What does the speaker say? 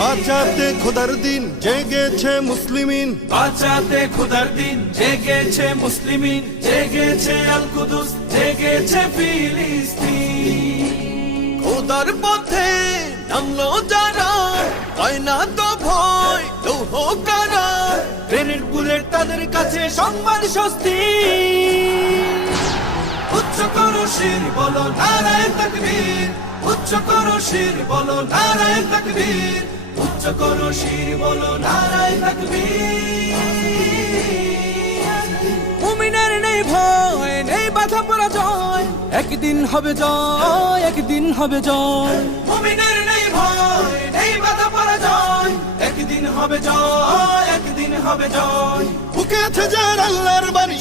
বাঁচাতে খোদার দিন জেগেছে মুসলিমিন, বাঁচাতে খোদার দিন জেগেছে মুসলিমিন, জেগেছে আল কুদুস, জেগেছে ফিলিস্তিন। খোদার পথে নামলো যারা, হয় না তো ভয় লৌহ কারা, ট্রেনের বুলেট তাদের কাছে সম্মান স্বস্তি। উচ্চ করো শির বলো নারায়ে তাকবীর, উচ্চ করো শির বলো নারায়ে তাকবীর, উচ্চ করো শির বলো নারায়ে তাকবীর। মুমিনের নেই ভয়, নেই বাধা পরাজয়, একদিন হবে জয়, একদিন হবে জয়। মুমিনের নেই ভয়, নেই বাধা পরাজয়, একদিন হবে জয়, একদিন হবে জয়। বুকে আছে যার আল্লাহর বাণী